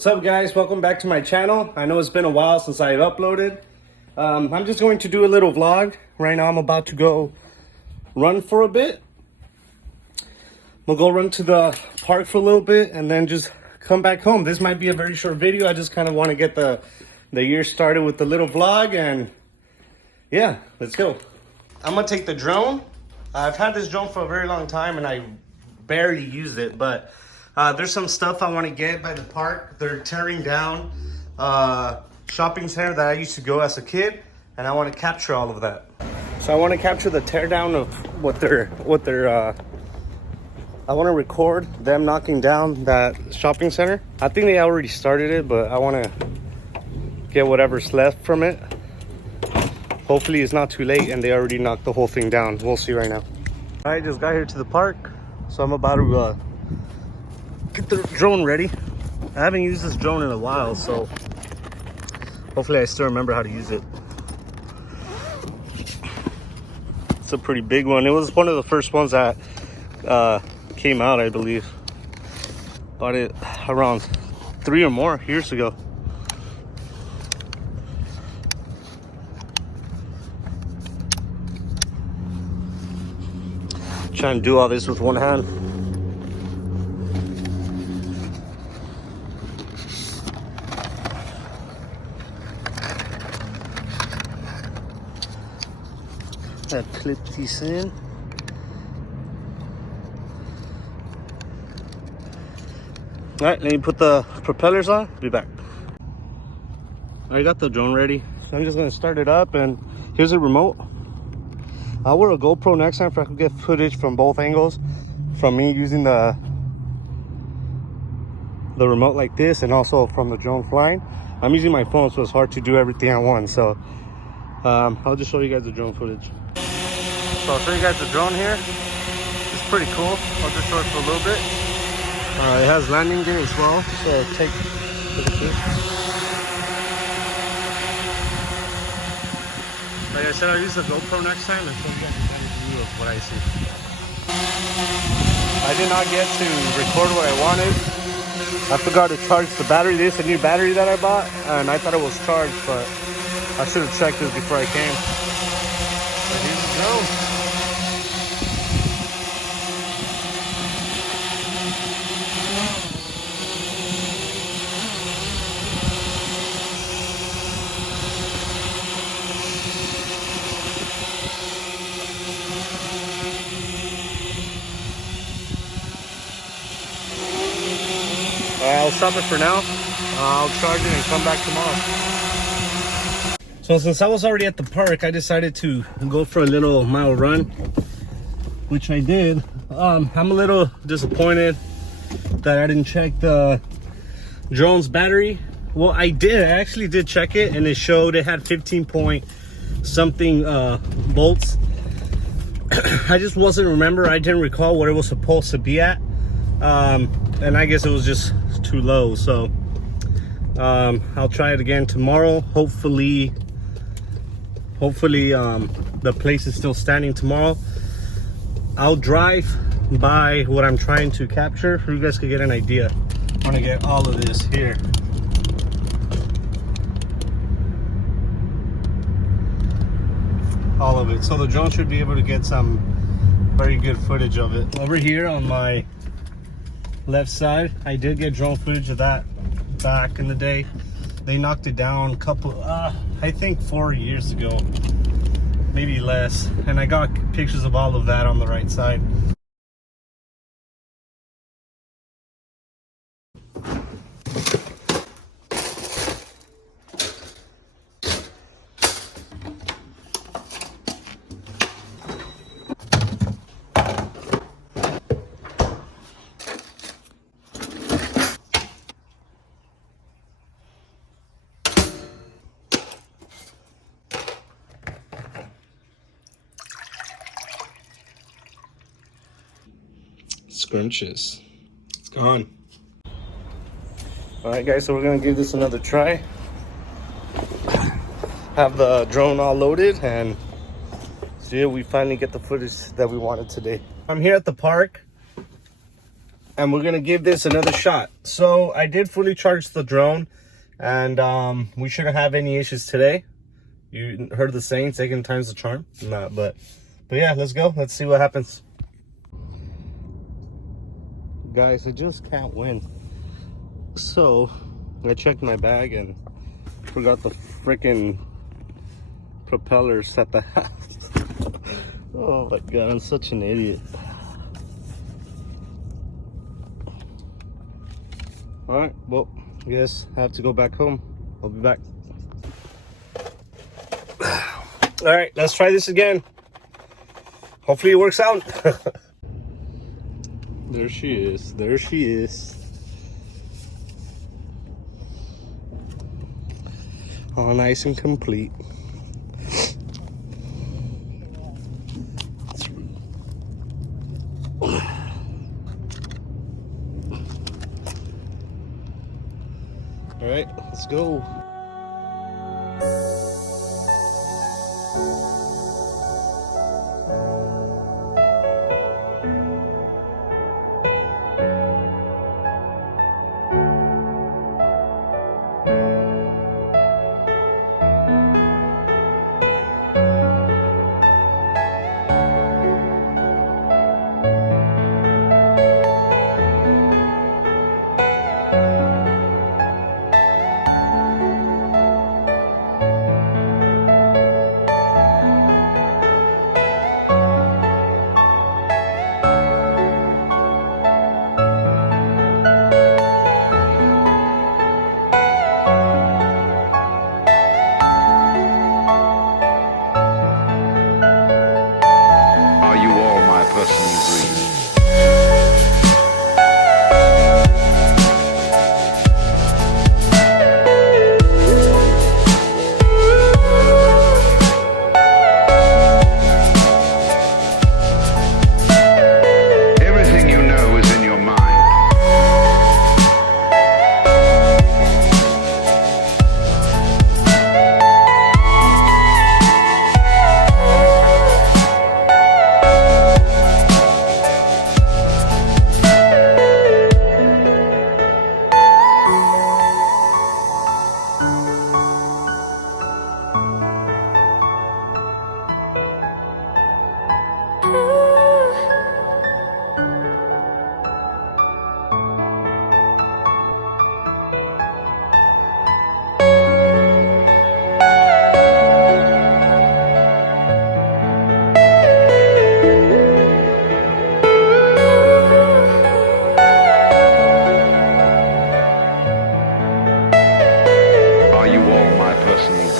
What's up, guys? Welcome back to my channel. I know it's been a while since I've uploaded. I'm just going to do a little vlog. Right now I'm about to go run for a bit. We'll go run to the park for a little bit and then just come back home. This might be a very short video. I just kind of want to get the year started with the little vlog, and yeah, let's go. I'm gonna take the drone. I've had this drone for a very long time and I barely use it, but there's some stuff I want to get by the park. They're tearing down shopping center that I used to go as a kid, and I want to capture all of that. So I want to capture the tear down of what they're I want to record them knocking down that shopping center. I think they already started it, but I want to get whatever's left from it. Hopefully it's not too late and they already knocked the whole thing down. We'll see right now. I just got here to the park, so I'm about to get the drone ready. I haven't used this drone in a while, so hopefully I still remember how to use it. It's a pretty big one. It was one of the first ones that came out, I believe. Bought it around 3 or more years ago. Trying to do all this with one hand. I clip these in. All right, let me put the propellers on. Be back. I got the drone ready, so I'm just gonna start it up, and here's a remote. I'll wear a GoPro next time if I could get footage from both angles, from me using the remote like this, and also from the drone flying. I'm using my phone, so it's hard to do everything at once. So I'll just show you guys the drone footage. So I'll show you guys the drone here. It's pretty cool. I'll just show it for a little bit. It has landing gear as well. So look at this. Like I said, I'll use the GoPro next time and show you guys a better view of what I see. I did not get to record what I wanted. I forgot to charge the battery. This is a new battery that I bought, and I thought it was charged, but I should have checked this before I came. But here's the drone. I'll stop it for now. I'll charge it and come back tomorrow. So since I was already at the park, I decided to go for a little mile run, which I did. I'm a little disappointed that I didn't check the drone's battery. Well, I actually did check it, and it showed it had 15 point something volts. I just I didn't recall what it was supposed to be at. And I guess it was just too low, so I'll try it again tomorrow. Hopefully the place is still standing tomorrow. I'll drive by what I'm trying to capture so you guys can get an idea. I want to get all of this here. All of it, so the drone should be able to get some very good footage of it. Over here on my left side, I did get drone footage of that back in the day. They knocked it down a couple I think 4 years ago, maybe less, and I got pictures of all of that on the right side. Scrumptious. It's gone. All right, guys, so we're gonna give this another try. Have the drone all loaded, and see if we finally get the footage that we wanted today. I'm here at the park, and we're gonna give this another shot. So I did fully charge the drone, and we shouldn't have any issues today. You heard the saying, second time's the charm. Nah, but yeah, let's go. Let's see what happens. Guys, I just can't win. So I checked my bag and forgot the freaking propellers at the house. Oh my god, I'm such an idiot. Alright, well, I guess I have to go back home. I'll be back. Alright, let's try this again. Hopefully it works out. There she is. There she is. All nice and complete. All right, let's go. Are you all my personal dreams? Everything you know is in your mind. Are you all my personal dreams?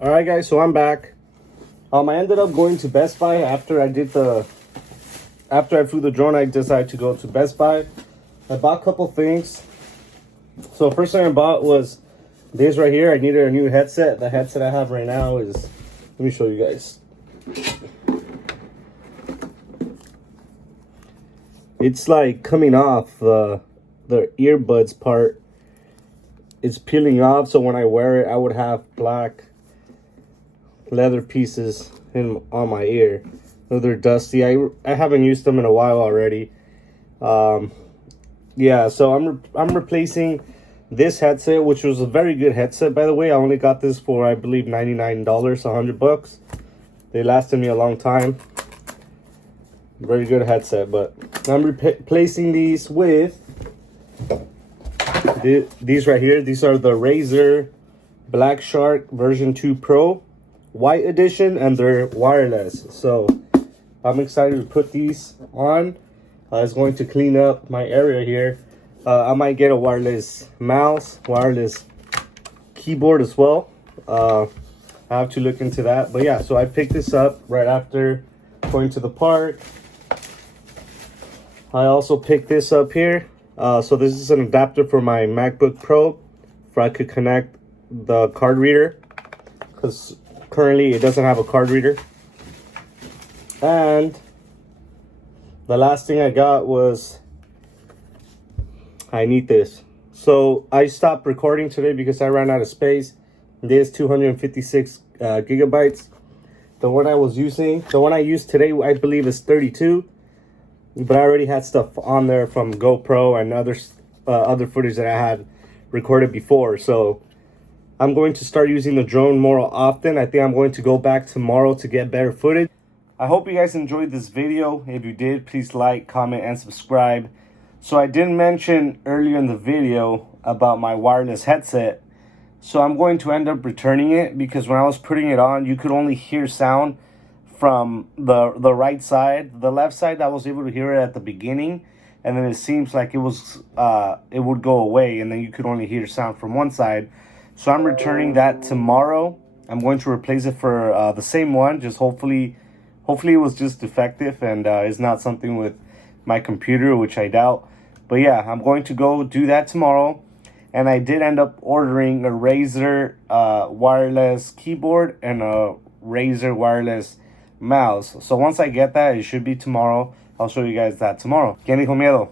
All right, guys, so I'm back. I ended up going to Best Buy after I flew the drone. I decided to go to Best Buy. I bought a couple things. So first thing I bought was this right here. I needed a new headset. The headset I have right now is, let me show you guys. It's like coming off the earbuds part. It's peeling off, so when I wear it, I would have black leather pieces on my ear. They're dusty. I haven't used them in a while already. yeah, so I'm replacing this headset, which was a very good headset, by the way. I only got this for, I believe, $99, $100. They lasted me a long time. Very good headset, but I'm replacing these with these right here. These are the Razer Black Shark version 2 Pro white edition, and they're wireless. So I'm excited to put these on. It's going to clean up my area here. I might get a wireless mouse, wireless keyboard as well. I have to look into that. But yeah, so I picked this up right after going to the park. I also picked this up here. So this is an adapter for my MacBook Pro, where I could connect the card reader, because currently it doesn't have a card reader. And the last thing I got was, I need this. So I stopped recording today because I ran out of space. This 256 gigabytes. The one I used today, I believe, is 32. But I already had stuff on there from GoPro and other footage that I had recorded before. So I'm going to start using the drone more often. I think I'm going to go back tomorrow to get better footage. I hope you guys enjoyed this video. If you did, please like, comment, and subscribe. So I didn't mention earlier in the video about my wireless headset. So I'm going to end up returning it, because when I was putting it on, you could only hear sound from the right side. The left side, I was able to hear it at the beginning, and then it seems like it would go away, and then you could only hear sound from one side. So I'm returning that tomorrow. I'm going to replace it for the same one. Just hopefully it was just defective and it's not something with my computer, which I doubt. But yeah, I'm going to go do that tomorrow. And I did end up ordering a Razer wireless keyboard and a Razer wireless mouse. So once I get that, it should be tomorrow. I'll show you guys that tomorrow. ¿Quién dijo miedo?